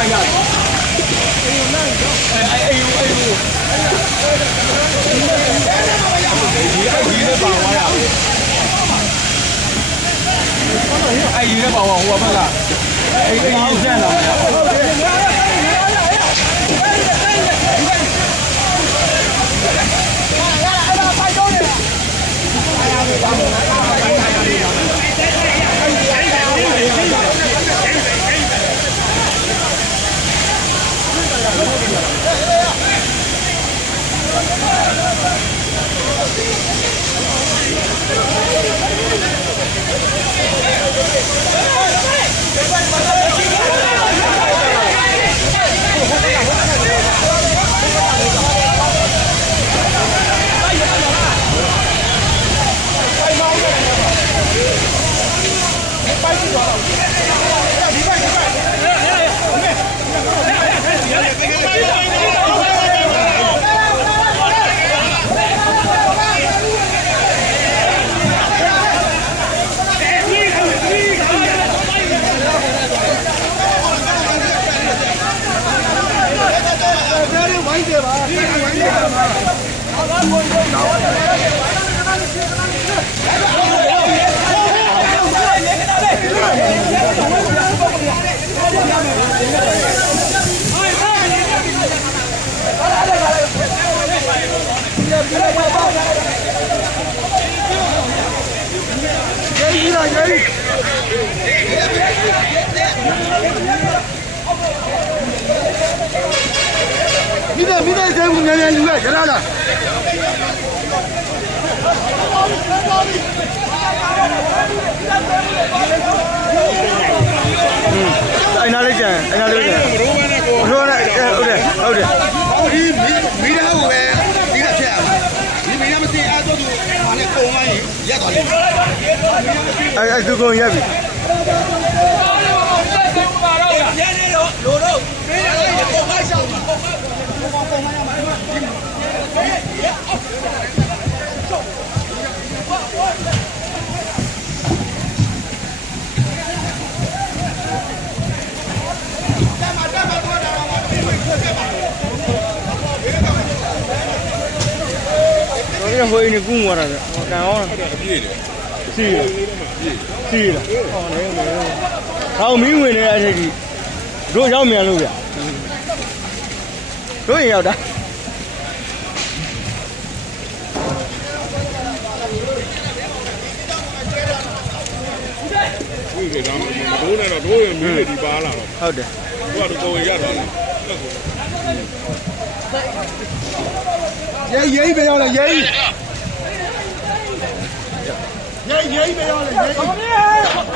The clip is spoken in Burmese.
လိုက်ရတယ်ဒီလည်းပါသွားရအဲ့ဒီလည်းပါသွားဟိုဘက်ကအဲ့ဒီစက်လာမိသားစုကိုမြန်လူကရလာလားအဲ့နာလေးကျန်အဲ့နာလေးကျန်ရိုးနဲ့ဟုတ်တယ်ဒီမိသားစုပဲဒီကချက်ဒီမိသားမစင်အားတော့သူဘာနဲ့ပုံလိုက်ရက်သွားလိမ့်မယ်အဲ့သူကုန်ရက်ပြီရဲနေတော့လိုတော့ပေးရတယ်ပုံလိုက်ရှောင်းပုံလိုက်ရမှာဟိုနေကူးသွားတာကံအောင်ပြေးတယ်စီးတယ်ဟောနေမယ်ဟောမီးဝင်နေတဲ့အချိန်ကြီးတို့ရောက်မြန်လို့ဗျတို့ရင်ရောက်တာဒီကဒါမှမဟုတ်နဲ့တော့တို့ရင်မီးတွေဒီပါလာတော့ဟုတ်တယ်သူကတော့ကိုယ်ရတော့လေရဲပဲရောက်လေရဲပဲရောက်လေရဲ